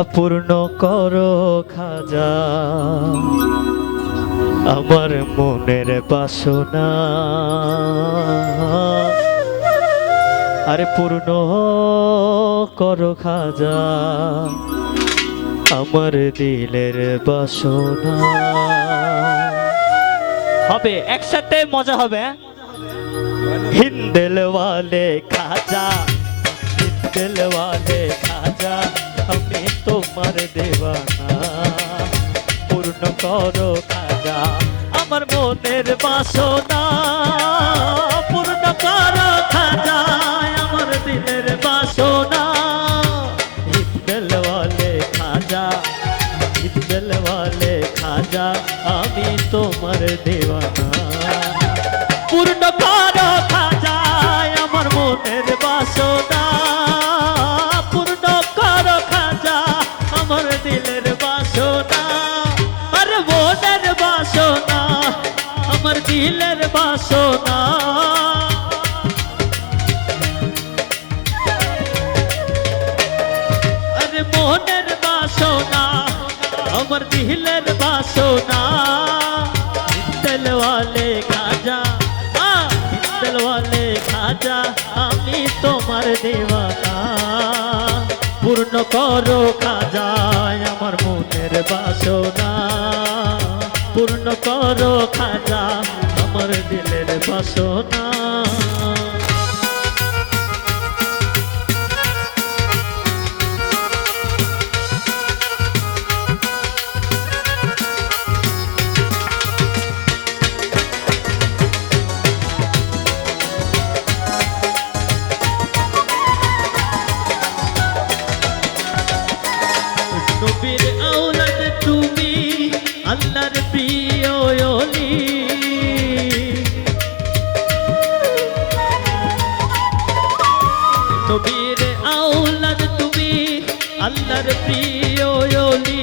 অপূর্ণ করো খাজা আমার মনের বাসনা, আরে পূর্ণ করো খাজা আমার দিলের বাসনা। হবে একসাথে মজা হবে। হিন্দেল ওয়ালে খাজা, হিন্দেল ওয়ালে খাজা আমি তোমার দেওয়ানা, পূর্ণ করো খাজা আমার মনের বাসনা, পূর্ণ করো খাজা আমার দিলের বাসনা। হিন্দেল ওয়ালে খাজা, হিন্দেল ওয়ালে খাজা আমি তোমার দেওয়ানা, পূর্ণ করো খাজা আমার মনের বাসনা, পূর্ণ করো খাজা আমার দিলের বাসনা, আর মনের বাসনা আমার দিলের বাসনা। আরে মনের বাসনা আমার দিলের বাসনা, হিন্দেল ওয়ালে খাজা, হিন্দেল ওয়ালে খাজা আমি তোমার দেওয়ানা, পূর্ণ করো খাজা আমার মনের বাসনা, পূর্ণ করো খাজা আমার দিলের বাসনা। নবীর আওলাদ তুমি আল্লাহর প্রিয় ওলি, নবীর আওলাদ তুমি আল্লাহর প্রিয় ওলি,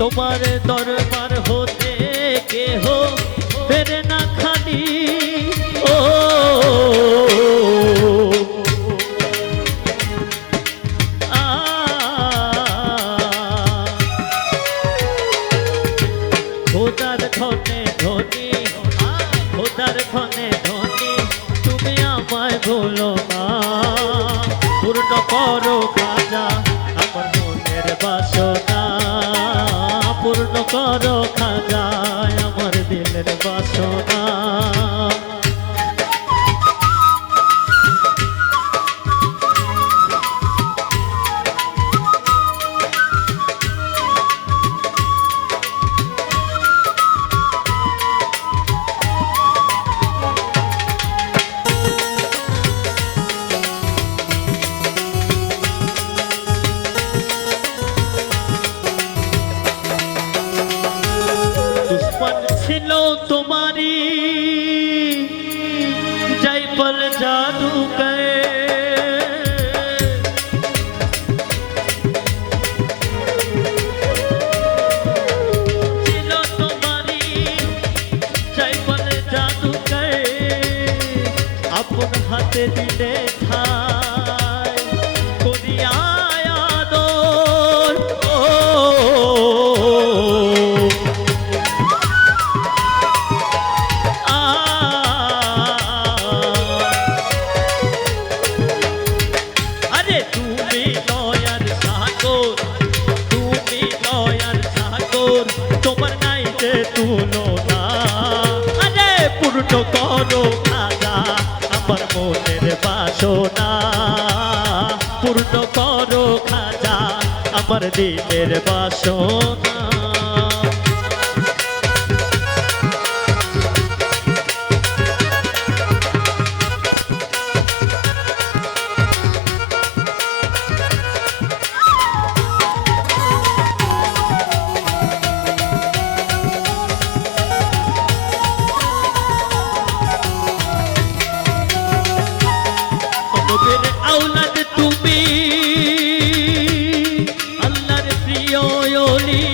তোমার দরবার হতে কেহ ফেরে না খালি। ও খোদার ধনে ধনী, খোদার ধনে ধনী তুমি আমায় ভুলো না, পূর্ণ করো খাজা আমার মনের বাসনা, পূর্ণ করো খাজা আমার দিলের বাসনা। দুশ্মন ছিল তোমারি যাই পল জাদু কে, ছিল তোমারি যাই পল জাদু কে, আপন হাতে দিলে ঠাই করিয়া আদর। আরে তুমি লয়ার সাগর, তুমি লয়ার সাগর তোমার নাই যে তুলনা, আরে পূর্ণ করো খাজা আমার মনের বাসনা, পূর্ণ করো খাজা আমার দিলের বাসনা। নবীর আওলাদ তুমি আল্লাহর প্রিয় ওলি,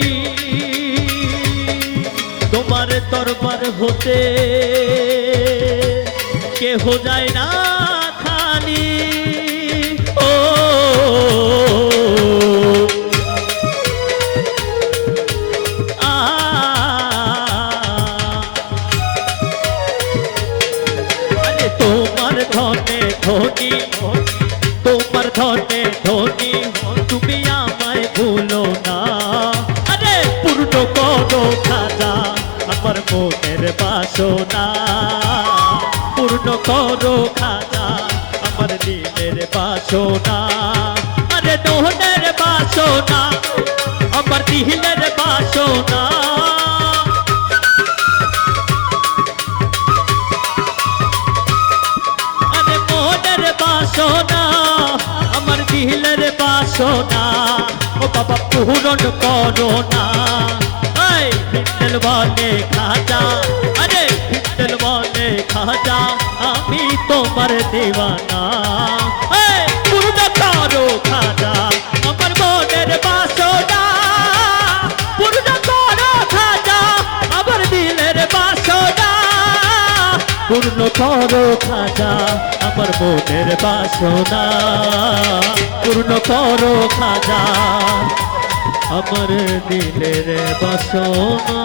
তোমার দরবার হতে কেহ যায় না খালি। তোমার ধনে ধনী তুমি আমায় ভুলো না আরে পূর্ণ করো খাজা আমার মনের বাসনা পূর্ণ করো খাজা আমার দিলের বাসনা আরে মোহনের বাসনা আমার দিলের বাসনা আরে মোহনের বাসনা আমার দিলের বাসনা ও বাবা পূরণ করো না এই হিন্দেল বলে খাজা আরে হিন্দেল বলে খাজা আমি তোমার দেওয়ানা এই পূর্ণ করো খাজা আমার মনের বাসনা পূর্ণ করো খাজা আমার দিলের বাসনা পূর্ণ করো খাজা আমার মনের বাসনা পূর্ণ করো খাজা আমার দিলের বাসনা